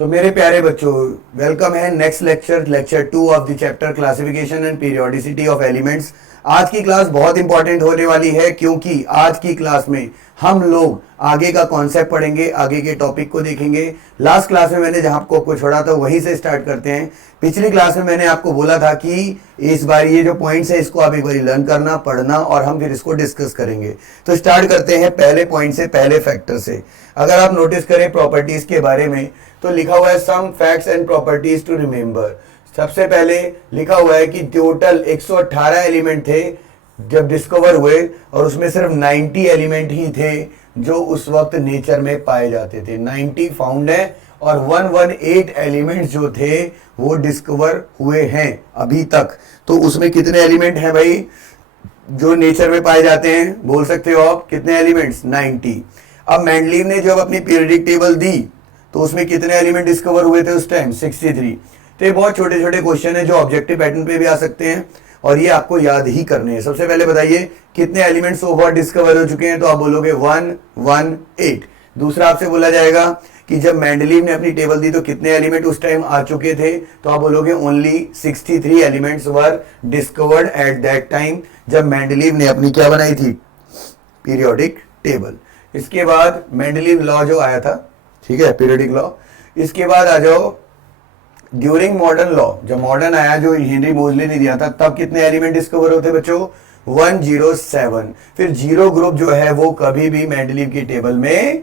तो मेरे प्यारे बच्चों, वेलकम है next lecture, lecture 2 of the chapter classification and periodicity of elements. आज की क्लास बहुत इंपॉर्टेंट होने वाली है क्योंकि आज की क्लास में हम लोग आगे का कॉन्सेप्ट पढ़ेंगे, आगे के टॉपिक को देखेंगे। लास्ट क्लास में मैंने जहां आपको छोड़ा था वहीं से स्टार्ट करते हैं। पिछली क्लास में मैंने आपको बोला था कि इस बार ये जो पॉइंट्स है इसको आप एक बार लर्न करना, पढ़ना और हम फिर इसको डिस्कस करेंगे। तो स्टार्ट करते हैं पहले पॉइंट से, पहले फैक्टर से। अगर आप नोटिस करें प्रॉपर्टीज के बारे में तो लिखा हुआ है some facts and properties to remember. सबसे पहले लिखा हुआ है कि टोटल 118 एलिमेंट थे जब डिस्कवर हुए और उसमें सिर्फ 90 एलिमेंट ही थे जो उस वक्त नेचर में पाए जाते थे। 90 फाउंड है और 118 एलिमेंट जो थे वो डिस्कवर हुए हैं अभी तक। तो उसमें कितने एलिमेंट हैं भाई जो नेचर में पाए जाते हैं? बोल सकते हो आप कितने एलिमेंट्स? 90। अब मेंडलीव ने जब अपनी पीरियोडिक टेबल दी तो उसमें कितने एलिमेंट डिस्कवर हुए थे उस टाइम? 63। तो ये बहुत छोटे छोटे क्वेश्चन है जो ऑब्जेक्टिव पैटर्न पे भी आ सकते हैं और ये आपको याद ही करने हैं। सबसे पहले बताइए कितने एलिमेंट्स सो फार डिस्कवर हो चुके हैं? तो आप बोलोगे 118। दूसरा आपसे बोला जाएगा कि जब मेंडलीव ने अपनी टेबल दी तो कितने एलिमेंट उस टाइम आ चुके थे? तो आप बोलोगे only 63 elements were discovered at that time जब मेंडलीव ने अपनी क्या बनाई थी? Periodic table. इसके बाद मेंडलीव लॉ जो आया था, ठीक है, पीरियोडिक लॉ। इसके बाद आ जाओ ड्यूरिंग मॉडर्न लॉ, जब मॉडर्न आया जो हेनरी मोजले ने दिया था तब कितने एलिमेंट डिस्कवर होते बच्चों? 107। फिर जीरो ग्रुप जो है वो कभी भी मेंडलीव की टेबल में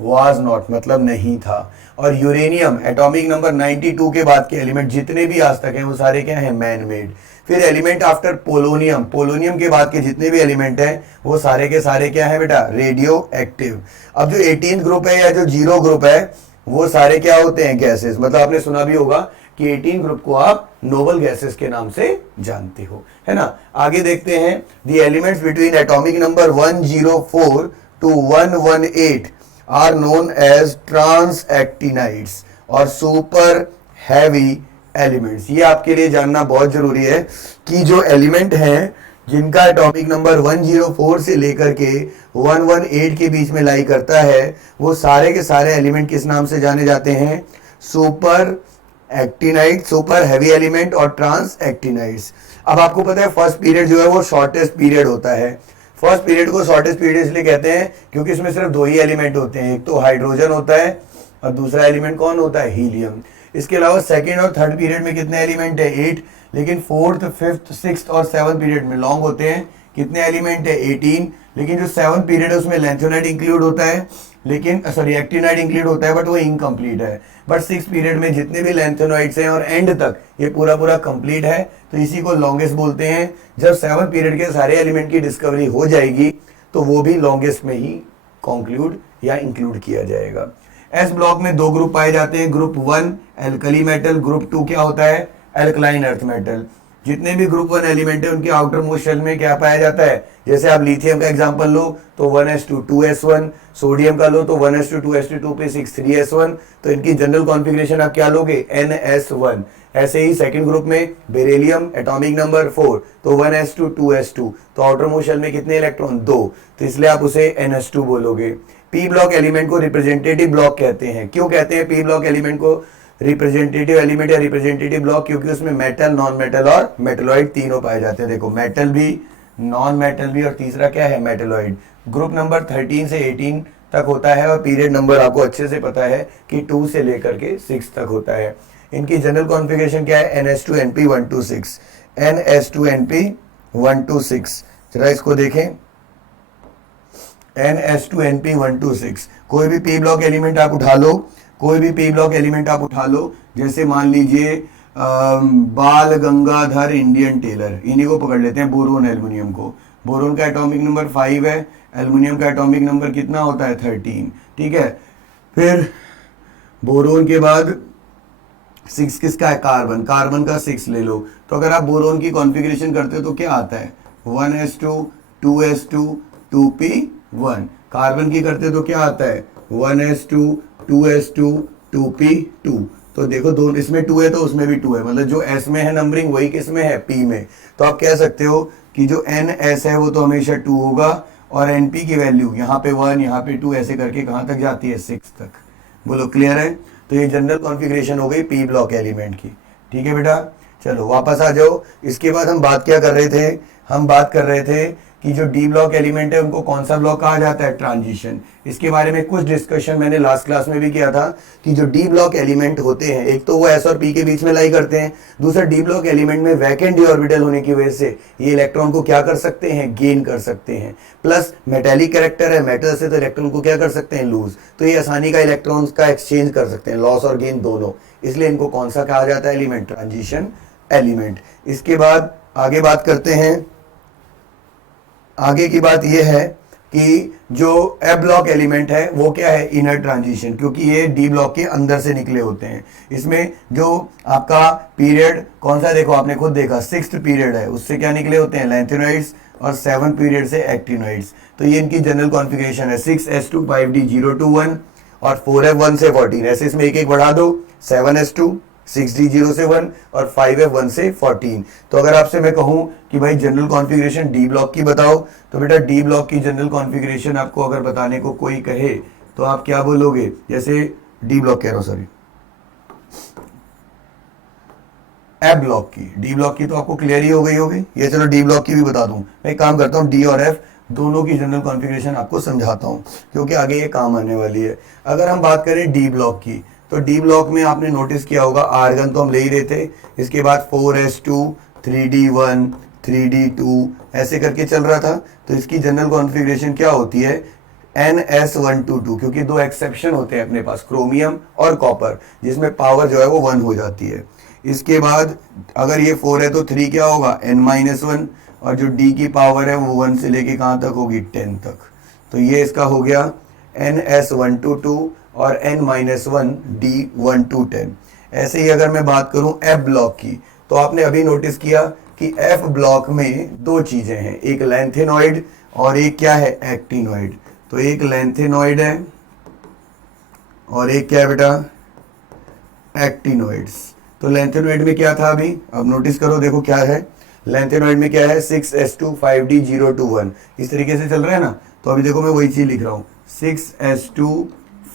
वाज नॉट, मतलब नहीं था। और यूरेनियम एटॉमिक नंबर 92 के बाद के एलिमेंट जितने भी आज तक हैं वो सारे क्या हैं? Man made. फिर एलिमेंट आफ्टर पोलोनियम, पोलोनियम के बाद के जितने भी एलिमेंट हैं वो सारे के सारे क्या है बेटा? Radio active. अब जो 18 ग्रुप है या जो जीरो ग्रुप है वो सारे क्या होते हैं? गैसेस। मतलब आपने सुना भी होगा कि 18 ग्रुप को आप नोबल गैसेस के नाम से जानते हो, है ना। आगे देखते हैं the elements between atomic number 104 to 118 are known as transactinides और सुपर हैवी एलिमेंट्स। ये आपके लिए जानना बहुत जरूरी है कि जो एलिमेंट हैं जिनका एटॉमिक नंबर 104 से लेकर के 118 के बीच में लाई करता है वो सारे के सारे एलिमेंट किस नाम से जाने जाते हैं? Super actinide, super heavy element और ट्रांस एक्टिनाइड्स। अब आपको पता है फर्स्ट पीरियड जो है वो शॉर्टेस्ट पीरियड होता है। फर्स्ट पीरियड को शॉर्टेस्ट पीरियड इसलिए कहते हैं क्योंकि इसमें सिर्फ दो ही एलिमेंट होते हैं, एक तो हाइड्रोजन होता है और दूसरा एलिमेंट कौन होता है? हीलियम। इसके अलावा सेकेंड और थर्ड पीरियड में कितने एलिमेंट है? 8। लेकिन फोर्थ, फिफ्थ, सिक्स्थ और सेवंथ पीरियड में लॉन्ग होते हैं। कितने एलिमेंट है? 18। लेकिन जो सेवंथ पीरियड है उसमें लैंथोनाइड इंक्लूड होता है, लेकिन सॉरी एक्टिनाइड इंक्लूड होता है बट वो इनकम्प्लीट है। बट सिक्स पीरियड में जितने भी लैंथोनाइड्स हैं और एंड तक ये पूरा पूरा कंप्लीट है, तो इसी को लॉन्गेस्ट बोलते हैं। जब सेवंथ पीरियड के सारे एलिमेंट की डिस्कवरी हो जाएगी तो वो भी लॉन्गेस्ट में ही कंक्लूड या इंक्लूड किया जाएगा। एस ब्लॉक में दो ग्रुप पाए जाते हैं। ग्रुप 1 एल्कली मेटल, ग्रुप 2 क्या होता है? Alkaline earth metal. जितने भी ग्रुप 1 एलिमेंट है उनके आउटर मोस्ट शेल में क्या पाया जाता है? जैसे आप लिथियम का एग्जांपल लो तो 1s2 2s1, सोडियम का लो तो 1s2 2s2 पे 6 3s1। तो इनकी जनरल कॉन्फ़िगरेशन आप क्या लोगे? ns1। ऐसे ही सेकंड ग्रुप में बेरिलियम एटॉमिक नंबर 4 तो 1s2 2s2, तो आउटर मोस्ट शेल में कितने इलेक्ट्रॉन? 2, तो इसलिए आप उसे ns2 बोलोगे। पी ब्लॉक एलिमेंट को रिप्रेजेंटेटिव ब्लॉक कहते हैं। क्यों कहते हैं पी ब्लॉक एलिमेंट को रिप्रेजेंटेटिव एलिमेंट या रिप्रेजेंटेटिव ब्लॉक? क्योंकि उसमें मेटल, नॉन मेटल और मेटलॉइड तीनों पाए जाते हैं। देखो मेटल भी, नॉन मेटल भी और तीसरा क्या है? मेटलॉइड। ग्रुप नंबर 13 से 18 तक होता है और पीरियड नंबर आपको अच्छे से पता है कि 2 से लेकर के 6 तक होता है। इनकी जनरल कॉन्फ़िगरेशन क्या है? ns2np126, ns2np126। जरा इसको देखें, ns2np126। कोई भी पी ब्लॉक एलिमेंट आप उठा लो, कोई भी पी ब्लॉक एलिमेंट आप उठा लो, जैसे मान लीजिए बाल गंगाधर इंडियन टेलर, इन्हीं को पकड़ लेते हैं। बोरोन एल्युमिनियम को, बोरोन का एटॉमिक नंबर 5 है, एल्युमिनियम का एटॉमिक नंबर कितना होता है? 13, ठीक है। फिर बोरोन के बाद 6 किसका है? कार्बन, कार्बन का 6 ले लो। तो अगर आप बोरोन की कॉन्फ़िगरेशन करते हो तो क्या आता है? 1s2 2s2 2p1। कार्बन की करते तो क्या आता है? 1s2 2s2 2p2। तो देखो दोनों, इसमें 2 है तो उसमें भी 2 है, मतलब जो s में है नंबरिंग वही किस में है? p में। तो आप कह सकते हो कि जो ns है वो तो हमेशा 2 होगा और np की वैल्यू यहाँ पे 1, यहाँ पे 2, ऐसे करके कहाँ तक जाती है? 6 तक। बोलो क्लियर है? तो ये जनरल कॉन्फ़िगरेशन हो गई पी ब्लॉक एलिमेंट की। ठीक है बेटा, चलो वापस आ जाओ। इसके बाद हम बात क्या कर रहे थे, हम बात कर रहे थे कि जो डी ब्लॉक एलिमेंट है उनको कौन सा ब्लॉक कहा जाता है, ट्रांजिशन। इसके बारे में कुछ डिस्कशन मैंने लास्ट क्लास में भी किया था कि जो डी ब्लॉक एलिमेंट होते हैं, एक तो वो एस और पी के बीच में लाई करते हैं, दूसरा डी ब्लॉक एलिमेंट में वैकेंट डी ऑर्बिटल होने की वजह से ये इलेक्ट्रॉन को क्या कर सकते हैं, गेन कर सकते हैं। प्लस मेटेलिक कैरेक्टर है, मेटल से तो इलेक्ट्रॉन को क्या कर सकते हैं, लूज, तो ये आसानी का इलेक्ट्रॉन्स का एक्सचेंज कर सकते हैं, लॉस और गेन दोनों। इसलिए इनको कौन सा कहा जाता है एलिमेंट, ट्रांजिशन एलिमेंट। इसके बाद आगे बात करते हैं। आगे की बात यह है कि जो एफ ब्लॉक एलिमेंट है वो क्या है, इनर ट्रांजिशन, क्योंकि ये डी ब्लॉक के अंदर से निकले होते हैं। इसमें जो आपका पीरियड कौन सा, देखो आपने खुद देखा, 6th पीरियड है, उससे क्या निकले होते हैं, लैंथेनॉइड्स, और 7th पीरियड से एक्टिनॉइड्स। तो ये इनकी जनरल कॉन्फ़िगरेशन है, 6s2 5d 0 to 1 और 4f 1 से 14। ऐसे इसमें एक एक बढ़ा दो, 7s2 6d 0 से 1 और 5f 1 से 14। तो अगर आपसे मैं कहूं कि भाई जनरल कॉन्फ़िगरेशन डी ब्लॉक की बताओ, तो बेटा डी ब्लॉक की जनरल कॉन्फ़िगरेशन आपको अगर बताने को कोई कहे तो आप क्या बोलोगे, जैसे डी ब्लॉक कह रहा हूं, सॉरी एफ ब्लॉक की, डी ब्लॉक की तो आपको क्लियर ही हो गई होगी ये। चलो डी ब्लॉक की भी बता दूं, मैं एक काम करता हूं, डी और एफ दोनों की जनरल कॉन्फ़िगरेशन आपको समझाता हूं, क्योंकि आगे ये काम आने वाली है। अगर हम बात करें डी ब्लॉक की, तो डी ब्लॉक में आपने नोटिस किया होगा आर्गन तो हम ले ही रहे थे, इसके बाद 4s2 3d1 3d2 ऐसे करके चल रहा था। तो इसकी जनरल कॉन्फ़िगरेशन क्या होती है, ns122, क्योंकि दो एक्सेप्शन होते हैं अपने पास, क्रोमियम और कॉपर, जिसमें पावर जो है वो 1 हो जाती है। इसके बाद अगर ये 4 है तो 3 क्या होगा, n-1, और जो d की पावर है वो 1 से लेके कहाँ तक होगी, 10 तक। तो ये इसका हो गया ns122 और n-1 d1 to 10। ऐसे ही अगर मैं बात करूं f ब्लॉक की, तो आपने अभी नोटिस किया कि f ब्लॉक में दो चीजें हैं, एक लैंथेनॉइड और एक क्या है, एक्टिनॉइड। तो एक लैंथेनॉइड है और एक क्या है बेटा, एक्टिनॉइड्स। तो लैंथेनॉइड में क्या था अभी, अब नोटिस करो, देखो क्या है लैंथेनॉइड में, क्या है 6s2 5d 0 to 1, इस तरीके से चल रहा है ना। तो अभी देखो मैं वही चीज लिख रहा हूं, 6s2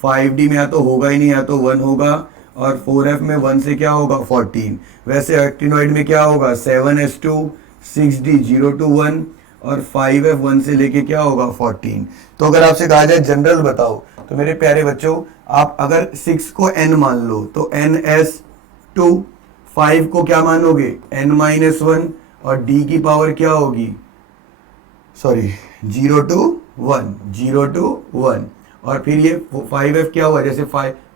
5d में या तो होगा ही नहीं, या तो 1 होगा, और 4f में 1 से क्या होगा, 14। वैसे एक्टिनॉइड में क्या होगा, 7s2 6d 0 to 1 और 5f 1 से लेके क्या होगा, 14। तो अगर आपसे कहा जाए जनरल बताओ, तो मेरे प्यारे बच्चों आप अगर 6 को n मान लो तो ns2, 5 को क्या मानोगे, n-1, और d की पावर क्या होगी, सॉरी 0 to 1 0 to 1, और फिर ये 5f क्या हुआ, जैसे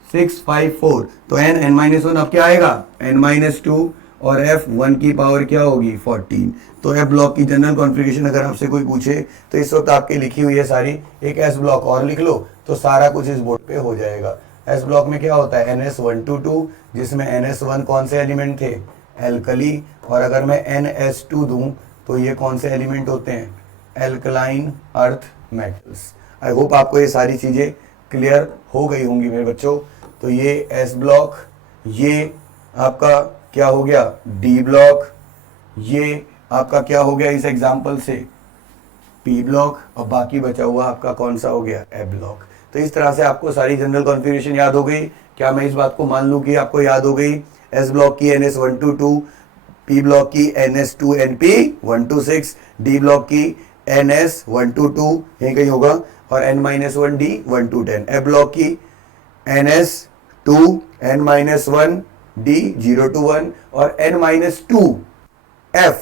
6 5 4, तो n-1 अब क्या आएगा, n-2, और f 1 की पावर क्या होगी, 14। तो f ब्लॉक की जनरल कॉन्फ़िगरेशन अगर आपसे कोई पूछे तो इस वक्त आपके लिखी हुई है सारी, एक s ब्लॉक और लिख लो तो सारा कुछ इस बोर्ड पे हो जाएगा। s ब्लॉक में क्या होता है, ns122, जिसमें ns1 कौन से एलिमेंट थे, एल्कली, और अगर मैं ns2 दूं तो ये कौन से एलिमेंट होते हैं, alkaline earth metals. I hope आपको ये सारी चीज़ें क्लियर हो गई होंगी मेरे बच्चों। तो ये एस ब्लॉक, ये आपका क्या हो गया, डी ब्लॉक, ये आपका क्या हो गया इस एग्जाम्पल से, पी ब्लॉक, और बाकी बचा हुआ आपका कौन सा हो गया, एफ ब्लॉक। तो इस तरह से आपको सारी जनरल कॉन्फ़िगरेशन याद हो गई। क्या मैं इस बात को मान लूँ कि आपको याद हो गई, एस ब्लॉक की ns122, पी ब्लॉक की ns2 np 1 to 6, D block की ns122 यही कहीं होगा, और n-1 d 1 to 10, F block की ns2 n-1 d 0 to 1 और n-2 f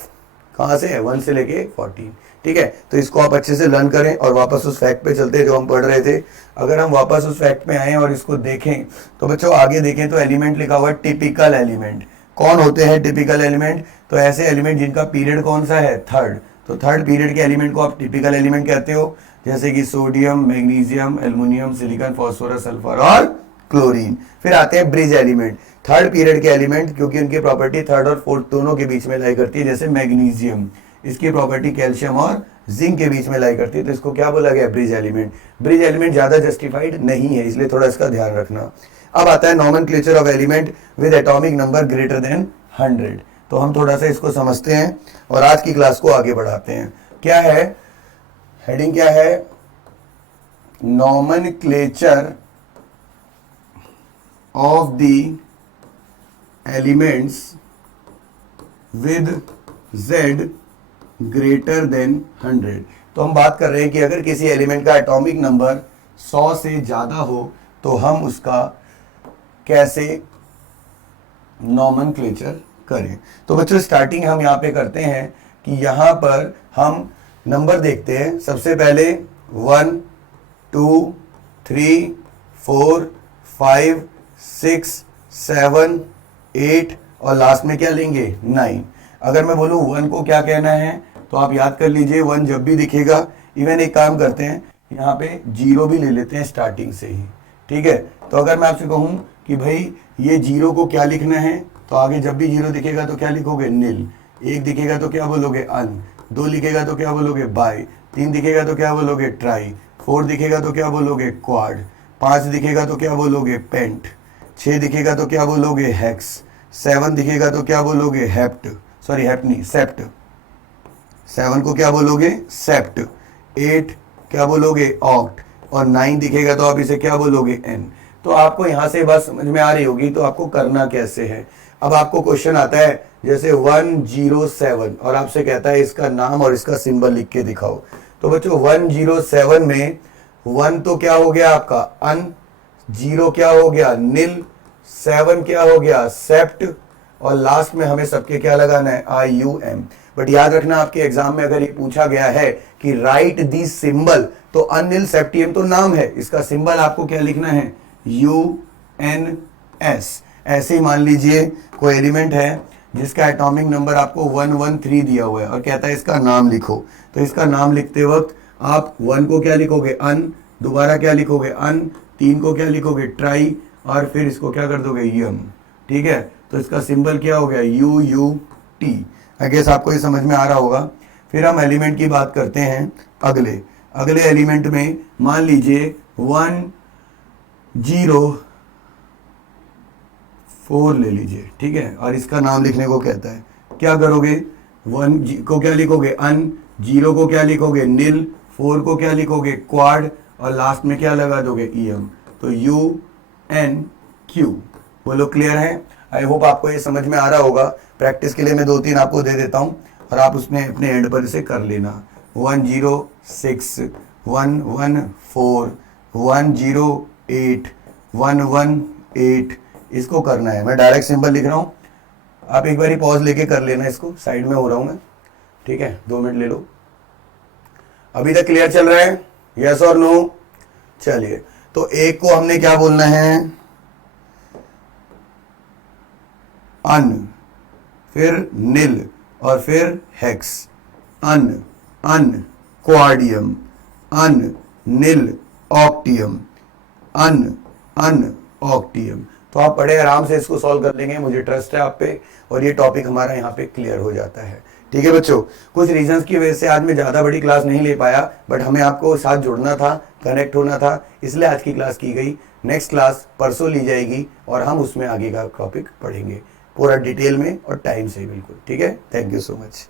कहाँ से है, 1 से लेके 14। ठीक है, तो इसको आप अच्छे से लर्न करें और वापस उस फैक्ट पे चलते हैं जो हम पढ़ रहे थे। अगर हम वापस उस फैक्ट पे आए और इसको देखें तो बच्चों आगे देखें तो एलिमेंट लिखा हुआ है टिपिकल एलिमेंट। कौन होते हैं टिपिकल एलिमेंट, तो ऐसे एलिमेंट जिनका पीरियड कौन सा है, थर्ड। तो थर्ड पीरियड के एलिमेंट को आप टिपिकल एलिमेंट कहते हो, जैसे कि sodium, magnesium, aluminium, silicon, phosphorus, sulphur और क्लोरीन। फिर आते हैं ब्रिज एलिमेंट, थर्ड पीरियड के एलिमेंट, क्योंकि उनकी प्रॉपर्टी थर्ड और फोर्थ दोनों के बीच में लाई करती है। जैसे मैग्नीशियम, इसकी प्रॉपर्टी कैल्शियम और जिंक के बीच में लाई करती है, तो इसको क्या बोला गया, ब्रिज एलिमेंट। ब्रिज एलिमेंट ज्यादा जस्टिफाइड नहीं है, इसलिए थोड़ा इसका ध्यान रखना। अब आता है nomenclature of element with atomic number greater than 100। तो हम थोड़ा सा इसको समझते हैं और आज की क्लास को आगे बढ़ाते हैं। क्या है हेडिंग, क्या है, nomenclature of the elements with z greater than 100। तो हम बात कर रहे हैं कि अगर किसी एलिमेंट का एटॉमिक नंबर 100 से ज़्यादा हो तो हम उसका कैसे नॉमेनक्लेचर करें। तो बच्चों स्टार्टिंग हम यहाँ पे करते हैं कि यहाँ पर हम नंबर देखते हैं। सबसे पहले 1 2 3 4 5 6 7 8 और लास्ट में क्या लेंगे 9। अगर मैं बोलूँ 1 को क्या कहना है तो आप याद कर लीजिए 1 जब भी दिखेगा, इवन एक काम करते हैं यहाँ पे 0 भी ले लेते हैं स्टार्टिंग से ही, ठीक है। तो अगर मैं आपसे कहूँ कि भाई ये 0 को क्या लिखना है तो आगे जब भी 0 दिखेगा तो क्या लिखोगे नील, 1 दिखेगा तो क्या बोलोगे अन, 2 लिखेगा तो क्या बोलोगे बाय, 3 दिखेगा तो क्या बोलोगे ट्राई, 4 दिखेगा तो क्या बोलोगे क्वाड, 5 दिखेगा तो क्या बोलोगे पेंट, 6 दिखेगा तो क्या बोलोगे हेक्स, 7 दिखेगा तो क्या बोलोगे हेप्ट, सॉरी हेप्ट नहीं सेप्ट, 7 को क्या बोलोगे सेप्ट, 8 क्या बोलोगे ऑक्ट और 9 दिखेगा तो आप इसे क्या बोलोगे एन। तो आपको यहाँ से बात समझ में आ रही होगी। तो आपको करना कैसे है, अब आपको क्वेश्चन आता है जैसे 107 और आपसे कहता है इसका नाम और इसका सिंबल लिख के दिखाओ। तो बच्चों 107 में 1 तो क्या हो गया आपका अन, 0 क्या हो गया नील, 7 क्या हो गया सेप्ट और लास्ट में हमें सबके क्या लगाना है IUM। बट याद रखना आपके एग्जाम में अगर ये पूछा गया है कि राइट दी सिंबल तो अनिल सेप्टियम तो नाम है, इसका सिंबल आपको क्या लिखना है UNS। ऐसे ही मान लीजिए कोई एलिमेंट है जिसका एटॉमिक नंबर आपको 113 दिया हुआ है और कहता है इसका नाम लिखो। तो इसका नाम लिखते वक्त आप 1 को क्या लिखोगे अन, दोबारा क्या लिखोगे अन, 3 को क्या लिखोगे ट्राई और फिर इसको क्या कर दोगे यम, ठीक है। तो इसका सिंबल क्या हो गया UUT। आई गेस आपको ये समझ में आ रहा होगा। फिर हम एलिमेंट की बात करते हैं अगले एलिमेंट में मान लीजिए 104 ले लीजिए, ठीक है, और इसका नाम लिखने को कहता है। क्या करोगे 1 को क्या लिखोगे अन, 0 को क्या लिखोगे नील, 4 को क्या लिखोगे क्वाड और लास्ट में क्या लगा दोगे EM। तो UNQ। बोलो क्लियर है। आई होप आपको ये समझ में आ रहा होगा। प्रैक्टिस के लिए मैं 2-3 आपको दे देता हूँ और आप उसमें अपने एंड पर इसे कर लेना। 106 114 108 118 इसको करना है। मैं डायरेक्ट सिंबल लिख रहा हूँ, आप एक बारी पॉज लेके कर लेना, इसको साइड में हो रहा हूँ मैं, ठीक है, 2 मिनट ले लो। अभी तक क्लियर चल रहा है, यस और नो। चलिए तो एक को हमने क्या बोलना है अन, फिर नील और फिर हेक्स, अन अन क्वाडियम, अन नील ऑक्टियम, अन अन ऑक्टियम। तो आप बड़े आराम से इसको सॉल्व कर लेंगे, मुझे ट्रस्ट है आप पे, और ये टॉपिक हमारा यहाँ पे क्लियर हो जाता है। ठीक है बच्चों, कुछ रीजंस की वजह से आज मैं ज़्यादा बड़ी क्लास नहीं ले पाया, बट हमें आपको साथ जुड़ना था, कनेक्ट होना था, इसलिए आज की क्लास की गई। नेक्स्ट क्लास परसों ली जाएगी और हम उसमें आगे का टॉपिक पढ़ेंगे पूरा डिटेल में और टाइम से, बिल्कुल ठीक है। Thank you so much.